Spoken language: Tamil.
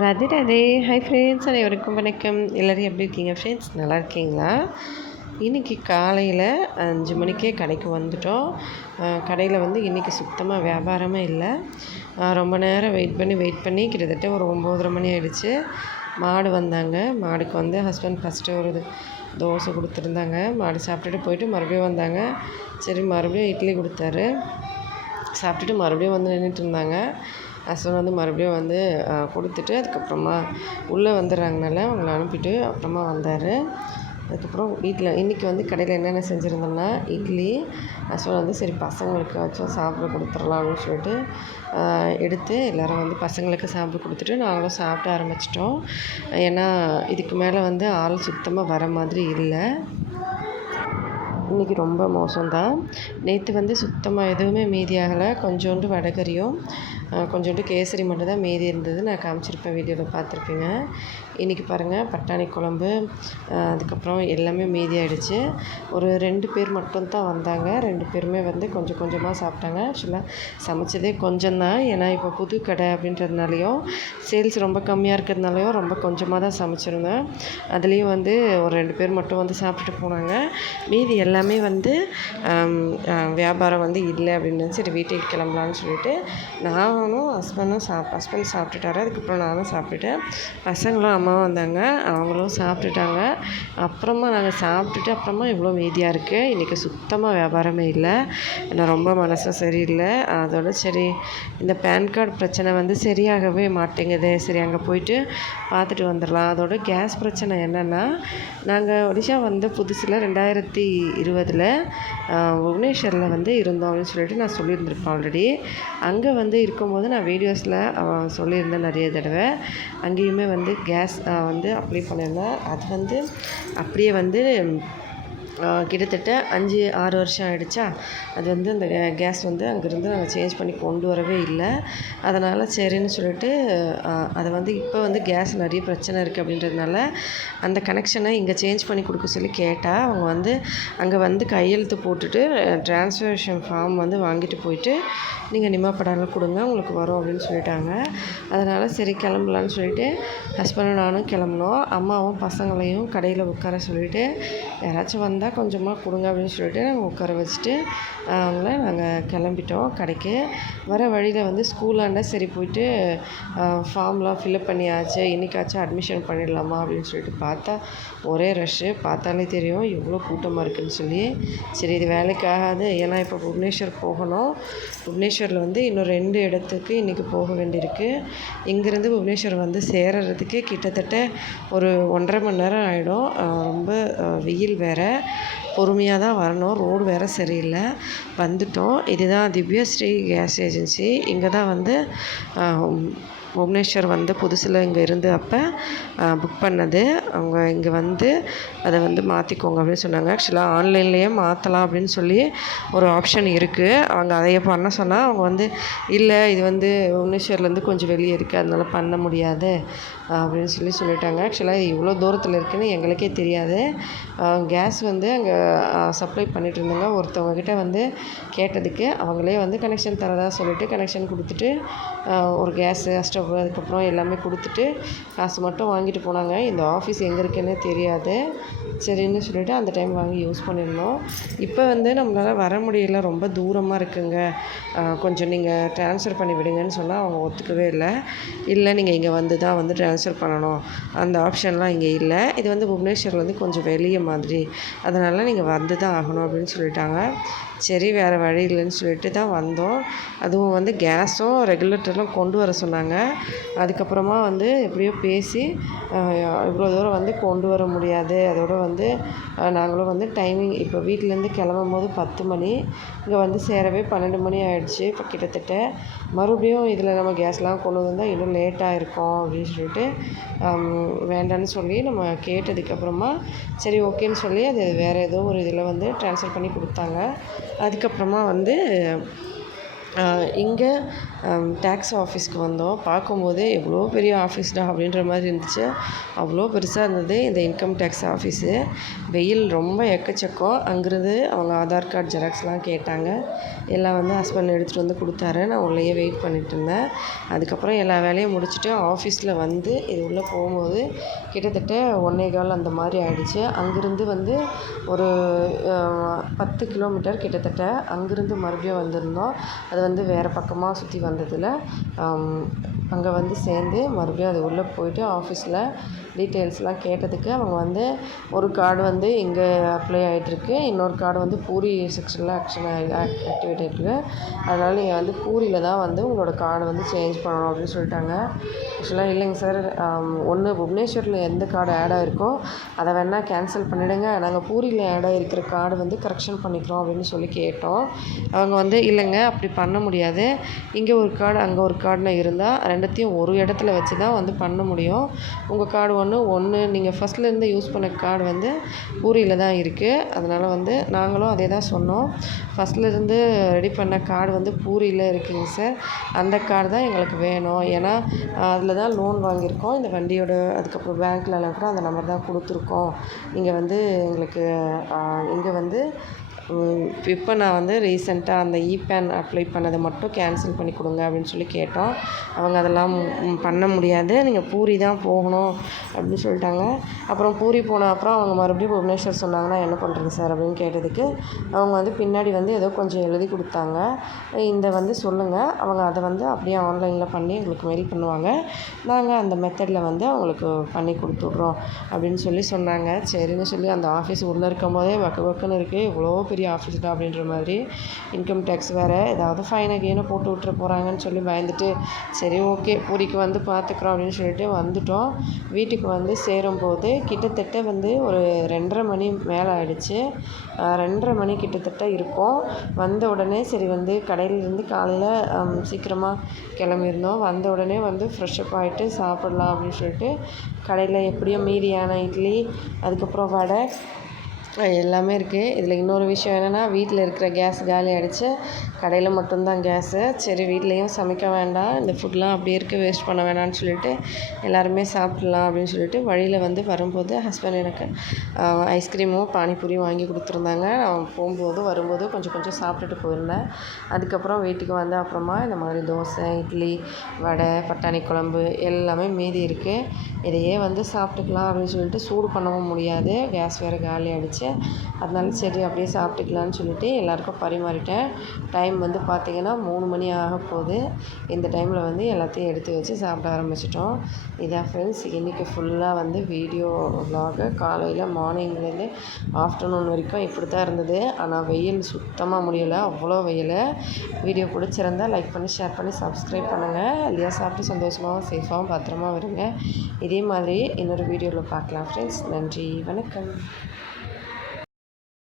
ராதே ராதே. ஹாய் ஃப்ரெண்ட்ஸ், அனைவருக்கும் வணக்கம். எல்லோரும் எப்படி இருக்கீங்க ஃப்ரெண்ட்ஸ்? நல்லா இருக்கீங்களா? இன்றைக்கி காலையில் 5 மணிக்கே கடைக்கு வந்துட்டோம். கடையில் வந்து இன்றைக்கி சுத்தமாக வியாபாரமே இல்லை. ரொம்ப நேரம் வெயிட் பண்ணி கிட்டத்தட்ட ஒரு 9:30 மணி ஆகிடுச்சு. மாடு வந்தாங்க. மாடுக்கு வந்து ஹஸ்பண்ட் ஃபஸ்ட்டு ஒரு தோசை கொடுத்துருந்தாங்க. மாடு சாப்பிட்டுட்டு போயிட்டு மறுபடியும் வந்தாங்க. சரி, மறுபடியும் இட்லி கொடுத்தாரு. சாப்பிட்டுட்டு மறுபடியும் வந்து நின்றுட்டு இருந்தாங்க. ஹஸ்பண்ட் வந்து மறுபடியும் வந்து கொடுத்துட்டு அதுக்கப்புறமா உள்ளே வந்துடுறாங்கனால அவங்கள அனுப்பிட்டு அப்புறமா வந்தார். அதுக்கப்புறம் வீட்டில் இன்றைக்கி வந்து கடையில் என்னென்ன செஞ்சுருந்தோம்னா இட்லி. ஹஸ்பண்ட் வந்து சரி பசங்களுக்கு வச்சும் சாப்பிட கொடுத்துடலாம் அப்படின்னு சொல்லிட்டு எடுத்து எல்லோரும் வந்து பசங்களுக்கு சாப்பிட கொடுத்துட்டு நாங்களும் சாப்பிட ஆரம்பிச்சிட்டோம். ஏன்னா இதுக்கு மேலே வந்து ஆள் சுத்தமாக வர மாதிரி இல்லை. இன்றைக்கி ரொம்ப மோசம்தான். நேற்று வந்து சுத்தமாக எதுவுமே மீதி ஆகலை. கொஞ்சோண்டு வடகரியும் கொஞ்சோண்டு கேசரி மட்டும் தான் மீதி இருந்தது. நான் காமிச்சிருப்பேன், வீடியோவில் பார்த்துருப்பீங்க. இன்றைக்கி பாருங்கள், பட்டாணி குழம்பு அதுக்கப்புறம் எல்லாமே மீதி ஆகிடுச்சு. ஒரு 2 பேர் மட்டும்தான் வந்தாங்க. 2 பேருமே வந்து கொஞ்சம் கொஞ்சமாக சாப்பிட்டாங்க. ஆக்சுவலாக சமைச்சதே கொஞ்சம்தான். ஏன்னா இப்போ புது கடை அப்படின்றதுனாலையும் சேல்ஸ் ரொம்ப கம்மியாக இருக்கிறதுனாலையும் ரொம்ப கொஞ்சமாக தான் சமைச்சிருந்தேன். அதுலேயும் வந்து ஒரு 2 பேர் மட்டும் வந்து சாப்பிட்டுட்டு போனாங்க. மீதி எல்லாமே வந்து வியாபாரம் வந்து இல்லை அப்படின்னு சரி வீட்டுக்கு கிளம்பலான்னு சொல்லிட்டு நானும் ஹஸ்பண்ட் சாப்பிட்டுட்டாரு. அதுக்கப்புறம் நானும் சாப்பிட்டுட்டேன். பசங்களும் அம்மாவும் வந்தாங்க, அவங்களும் சாப்பிட்டுட்டாங்க. அப்புறமா நாங்கள் சாப்பிட்டுட்டு அப்புறமா இவ்வளோ மீதியாக இருக்குது. இன்றைக்கி சுத்தமாக வியாபாரமே இல்லை. நான் ரொம்ப மனசும் சரியில்லை. அதோட சரி இந்த பேன் கார்டு பிரச்சனை வந்து சரியாகவே மாட்டேங்குது. சரி அங்கே போயிட்டு பார்த்துட்டு வந்துடலாம். அதோட கேஸ் பிரச்சனை என்னென்னா, நாங்கள் ஒடிஷா வந்த புதுசில் 2020 புவனேஸ்வரில் வந்து இருந்தோம் அப்படின்னு சொல்லிட்டு நான் சொல்லியிருந்திருப்பேன் ஆல்ரெடி. அங்கே வந்து இருக்கும்போது நான் வீடியோஸில் சொல்லியிருந்தேன் நிறைய தடவை. அங்கேயுமே வந்து கேஸ் வந்து அப்ளை பண்ணியிருந்தேன். அது வந்து அப்படியே வந்து கிட்டத்தட்ட 5-6 வருஷம் ஆகிடுச்சா. அது வந்து அந்த கேஸ் வந்து அங்கேருந்து நாங்கள் சேஞ்ச் பண்ணி கொண்டு வரவே இல்லை. அதனால் சரின்னு சொல்லிட்டு அதை வந்து இப்போ வந்து கேஸ் நிறைய பிரச்சனை இருக்குது அப்படின்றதுனால அந்த கனெக்ஷனை இங்கே சேஞ்ச் பண்ணி கொடுக்க சொல்லி கேட்டால் அவங்க வந்து அங்கே வந்து கையெழுத்து போட்டுட்டு ட்ரான்ஸ்ஃபர்ஷன் ஃபார்ம் வந்து வாங்கிட்டு போயிட்டு நீங்கள் நிமாப்படாமல் கொடுங்க, உங்களுக்கு வரும் அப்படின்னு சொல்லிட்டாங்க. அதனால் சரி கிளம்பலான்னு சொல்லிட்டு ஹஸ்பண்டும் நானும் கிளம்புனோம். அம்மாவும் பசங்களையும் கடையில் உட்கார சொல்லிவிட்டு யாராச்சும் வந்தால் கொஞ்சமாக கொடுங்க அப்படின்னு சொல்லிட்டு நாங்கள் உட்கார வச்சுட்டு அவங்கள நாங்கள் கிளம்பிட்டோம் கடைக்கு. வர வழியில் வந்து ஸ்கூலாண்ட சரி போயிட்டு ஃபார்ம்லாம் ஃபில்அப் பண்ணியாச்சு, இன்றைக்காச்சும் அட்மிஷன் பண்ணிடலாமா அப்படின்னு சொல்லிட்டு பார்த்தா ஒரே ரஷ்ஷு. பார்த்தாலே தெரியும் எவ்வளோ கூட்டமாக இருக்குதுன்னு சொல்லி. சரி இது வேலைக்கு ஆகாது, ஏன்னா இப்போ புவனேஸ்வர் போகணும். புவனேஸ்வரில் வந்து இன்னும் 2 இடத்துக்கு இன்றைக்கி போக வேண்டியிருக்கு. இங்கேருந்து புவனேஸ்வர் வந்து சேர்றதுக்கு கிட்டத்தட்ட ஒரு 1.5 மணி நேரம் ஆகிடும். ரொம்ப வெயில் வேறு, பொறுமையாக தான் வரணும். ரோடு வேறு சரியில்லை. வந்துட்டோம். இதுதான் திவ்யஸ்ரீ கேஸ் ஏஜென்சி. இங்கே தான் வந்து புவனேஸ்வர் வந்து புதுசில் இங்கே இருந்து அப்போ புக் பண்ணது. அவங்க இங்கே வந்து அதை வந்து மாற்றிக்கோங்க அப்படின்னு சொன்னாங்க. ஆக்சுவலாக ஆன்லைன்லேயே மாற்றலாம் அப்படின்னு சொல்லி ஒரு ஆப்ஷன் இருக்குது. அவங்க அதையே பண்ண சொன்னால் அவங்க வந்து இல்லை இது வந்து புவனேஸ்வர்லேருந்து கொஞ்சம் வெளியே இருக்குது, அதனால் பண்ண முடியாது அப்படின்னு சொல்லிட்டாங்க. ஆக்சுவலாக இவ்வளோ தூரத்தில் இருக்குதுன்னு எங்களுக்கே தெரியாது. கேஸ் வந்து அங்கே சப்ளை பண்ணிகிட்டு இருந்தாங்க. ஒருத்தவங்கக்கிட்ட வந்து கேட்டதுக்கு அவங்களே வந்து கனெக்ஷன் தரதா சொல்லிவிட்டு கனெக்ஷன் கொடுத்துட்டு ஒரு கேஸு ஸ்டவ் அதுக்கப்புறம் எல்லாமே கொடுத்துட்டு காசு மட்டும் வாங்கிட்டு போனாங்க. இந்த ஆஃபீஸ் எங்கே இருக்குன்னே தெரியாது. சரின்னு சொல்லிவிட்டு அந்த டைம் வாங்கி யூஸ் பண்ணியிருந்தோம். இப்போ வந்து நம்மளால் வர முடியல, ரொம்ப தூரமாக இருக்குங்க, கொஞ்சம் நீங்கள் ட்ரான்ஸ்ஃபர் பண்ணி விடுங்கன்னு சொன்னால் அவங்க ஒத்துக்கவே இல்லை. இல்லை நீங்கள் இங்கே வந்து தான் வந்து ட்ரான்ஸ்ஃபர் பண்ணணும், அந்த ஆப்ஷன்லாம் இங்கே இல்லை, இது வந்து புவனேஸ்வர்லேருந்து கொஞ்சம் வெளியே மாதிரி, அதனால் நீங்கள் வந்து தான் ஆகணும் அப்படின்னு சொல்லிட்டாங்க. சரி வேறு வழி இல்லைன்னு சொல்லிட்டு தான் வந்தோம். அதுவும் வந்து கேஸும் ரெகுலேட்டர்லாம் கொண்டு வர சொன்னாங்க. அதுக்கப்புறமா வந்து எப்படியோ பேசி இவ்வளோ தூரம் வந்து கொண்டு வர முடியாது. அதோடு வந்து நாங்களும் வந்து டைமிங் இப்போ வீட்டிலேருந்து கிளம்பும் போது 10 மணி, இங்கே வந்து சேரவே 12 மணி ஆகிடுச்சு. இப்போ கிட்டத்தட்ட மறுபடியும் இதில் நம்ம கேஸ்லாம் கொண்டு வந்தால் இன்னும் லேட்டாக இருக்கும் அப்படின்னு சொல்லிட்டு வேண்டான்னு சொல்லி நம்ம கேட்டதுக்கப்புறமா சரி ஓகேன்னு சொல்லி அது வேறு ஏதோ ஒரு இதில் வந்து ட்ரான்ஸ்ஃபர் பண்ணி கொடுத்தாங்க. அதுக்கப்புறமா வந்து இங்கே டேக்ஸ் ஆஃபீஸ்க்கு வந்தோம். பார்க்கும்போது எவ்வளோ பெரிய ஆஃபீஸ்டா அப்படின்ற மாதிரி இருந்துச்சு. அவ்வளோ பெருசாக இருந்தது இந்த இன்கம் டேக்ஸ் ஆஃபீஸு. வெயில் ரொம்ப எக்கச்சக்கம். அங்கேருந்து அவங்க ஆதார் கார்டு ஜெராக்ஸ்லாம் கேட்டாங்க. எல்லாம் வந்து ஹஸ்பண்ட் எடுத்துகிட்டு வந்து கொடுத்தாரு. நான் உள்ளேயே வெயிட் பண்ணிட்டு இருந்தேன். அதுக்கப்புறம் எல்லா வேலையும் முடிச்சுட்டு ஆஃபீஸில் வந்து இது உள்ளே போகும்போது கிட்டத்தட்ட 1.25 அந்த மாதிரி ஆகிடுச்சு. அங்கேருந்து வந்து ஒரு 10 கிலோமீட்டர் கிட்டத்தட்ட அங்கேருந்து மறுபடியும் வந்திருந்தோம். அது வந்து வேறு பக்கமாக சுற்றி வந்ததில் அங்கே வந்து சேர்ந்து மறுபடியும் அது உள்ளே போயிட்டு ஆஃபீஸில் டீட்டெயில்ஸ்லாம் கேட்டதுக்கு அவங்க வந்து ஒரு கார்டு வந்து இங்கே அப்ளை ஆகிட்டுருக்கு, இன்னொரு கார்டு வந்து பூரி செக்ஷனில் ஆக்டிவேட் ஆகிட்டுருக்கு. அதனால் நீங்கள் வந்து பூரியில் தான் வந்து உங்களோட கார்டை வந்து சேஞ்ச் பண்ணணும் அப்படின்னு சொல்லிட்டாங்க. ஆக்சுவலாக இல்லைங்க சார், ஒன்று புவனேஸ்வரில் எந்த கார்டு ஆட் ஆகிருக்கோ அதை வேணால் கேன்சல் பண்ணிவிடுங்க, நாங்கள் பூரியில் ஆட் ஆகிருக்கிற கார்டு வந்து கரெக்ஷன் பண்ணிக்கிறோம் அப்படின்னு சொல்லி கேட்டோம். அவங்க வந்து இல்லைங்க அப்படி பண்ண முடியாது, இங்கே ஒரு கார்டு அங்கே ஒரு கார்டுன்னு இருந்தால் ரெண்டுத்தையும் ஒரு இடத்துல வச்சு தான் வந்து பண்ண முடியும். உங்கள் கார்டு ஒன்று நீங்கள் ஃபஸ்ட்லேருந்து யூஸ் பண்ண கார்டு வந்து பூரியில் தான் இருக்குது. அதனால் வந்து நாங்களும் அதே தான் சொன்னோம். ஃபஸ்ட்லேருந்து ரெடி பண்ண கார்டு வந்து பூரியில் இருக்குங்க சார், அந்த கார்டு தான் எங்களுக்கு வேணும். ஏன்னா அதில் தான் லோன் வாங்கியிருக்கோம். இந்த வண்டியோட அதுக்கப்புறம் பேங்க்லலாம் கூட அந்த நம்பர் தான் கொடுத்துருக்கோம். நீங்கள் வந்து எங்களுக்கு இங்கே வந்து இப்போ நான் வந்து ரீசெண்டாக அந்த பேன் அப்ளை பண்ணதை மட்டும் கேன்சல் பண்ணி கொடுங்க அப்படின்னு சொல்லி கேட்டோம். அவங்க அதெல்லாம் பண்ண முடியாது, நீங்கள் பூரி தான் போகணும் அப்படின்னு சொல்லிட்டாங்க. அப்புறம் பூரி போன அப்புறம் அவங்க மறுபடியும் புவனேஸ்வர் சொன்னாங்கன்னா என்ன பண்ணுறது சார் அப்படின்னு கேட்டதுக்கு அவங்க வந்து பின்னாடி வந்து ஏதோ கொஞ்சம் எழுதி கொடுத்தாங்க. இந்த வந்து சொல்லுங்கள், அவங்க அதை வந்து அப்படியே ஆன்லைனில் பண்ணி எங்களுக்கு மெயில் பண்ணுவாங்க, நாங்கள் அந்த மெத்தடில் வந்து அவங்களுக்கு பண்ணி கொடுத்துட்றோம் அப்படின்னு சொல்லி சொன்னாங்க. சரின்னு சொல்லி அந்த ஆஃபீஸ் உள்ளே இருக்கும் போதே வக்கன்னு இருக்குது, இவ்வளோ பெரிய ஆஃபீஸ் தான் அப்படின்ற மாதிரி. இன்கம் டேக்ஸ் வேறு ஏதாவது ஃபைனை கீனை போட்டு விட்டுற போகிறாங்கன்னு சொல்லி பயந்துட்டு சரி ஓகே பூரிக்கு வந்து பார்த்துக்குறோம் அப்படின்னு சொல்லிட்டு வந்துட்டோம். வீட்டுக்கு வந்து சேரும்போது கிட்டத்தட்ட வந்து ஒரு 2:30 மணி மேலே ஆகிடுச்சு. 2:30 மணி கிட்டத்தட்ட இருக்கும். வந்த உடனே சரி வந்து கடையிலேருந்து காலையில் சீக்கிரமாக கிளம்பியிருந்தோம். வந்த உடனே வந்து ஃப்ரெஷ்அப் ஆகிட்டு சாப்பிட்லாம் அப்படின்னு சொல்லிட்டு கடையில் எப்படியும் மீதியான இட்லி அதுக்கப்புறம் வடை எல்லாமே இருக்குது. இதில் இன்னொரு விஷயம் என்னென்னா வீட்டில் இருக்கிற கேஸ் காலி ஆகிடுச்சு, கடையில் மட்டும்தான் கேஸு. சரி வீட்லேயும் சமைக்க வேண்டாம், இந்த ஃபுட்லாம் அப்படியே இருக்குது, வேஸ்ட் பண்ண வேணாம்னு சொல்லிட்டு எல்லாருமே சாப்பிட்லாம் அப்படின்னு சொல்லிட்டு வழியில் வந்து வரும்போது ஹஸ்பண்ட் எனக்கு ஐஸ்கிரீமும் பானிபூரியும் வாங்கி கொடுத்துருந்தாங்க. நான் போகும்போது வரும்போது கொஞ்சம் கொஞ்சம் சாப்பிட்டுட்டு போயிருந்தேன். அதுக்கப்புறம் வீட்டுக்கு வந்து அப்புறமா இந்த மாதிரி தோசை இட்லி வடை பட்டாணி குழம்பு எல்லாமே மீதி இருக்குது. இதையே வந்து சாப்பிட்டுக்கலாம் அப்படின்னு சொல்லிட்டு சூடு பண்ணவும் முடியாது, கேஸ் வேறு காலி ஆகிடுச்சு. அதனால சரி அப்படியே சாப்பிட்டுக்கலான்னு சொல்லிட்டு எல்லாேருக்கும் பரிமாறிட்டேன். டைம் வந்து பார்த்திங்கன்னா 3 மணி ஆக போகுது. இந்த டைமில் வந்து எல்லாத்தையும் எடுத்து வச்சு சாப்பிட ஆரம்பிச்சிட்டோம். இதான் ஃப்ரெண்ட்ஸ் இன்றைக்கி ஃபுல்லாக வந்து வீடியோ விலாகு. காலையில் மார்னிங்லேருந்து ஆஃப்டர்நூன் வரைக்கும் இப்படி தான் இருந்தது. ஆனால் வெயில் சுத்தமாக முடியலை, அவ்வளோ வெயில். வீடியோ பிடிச்சிருந்தால் லைக் பண்ணி ஷேர் பண்ணி சப்ஸ்கிரைப் பண்ணுங்கள். இல்லையா சாப்பிட்டு சந்தோஷமாகவும் சேஃபாகவும் பத்திரமா வருங்க. இதே மாதிரி இன்னொரு வீடியோவில் பார்க்கலாம் ஃப்ரெண்ட்ஸ். நன்றி, வணக்கம்.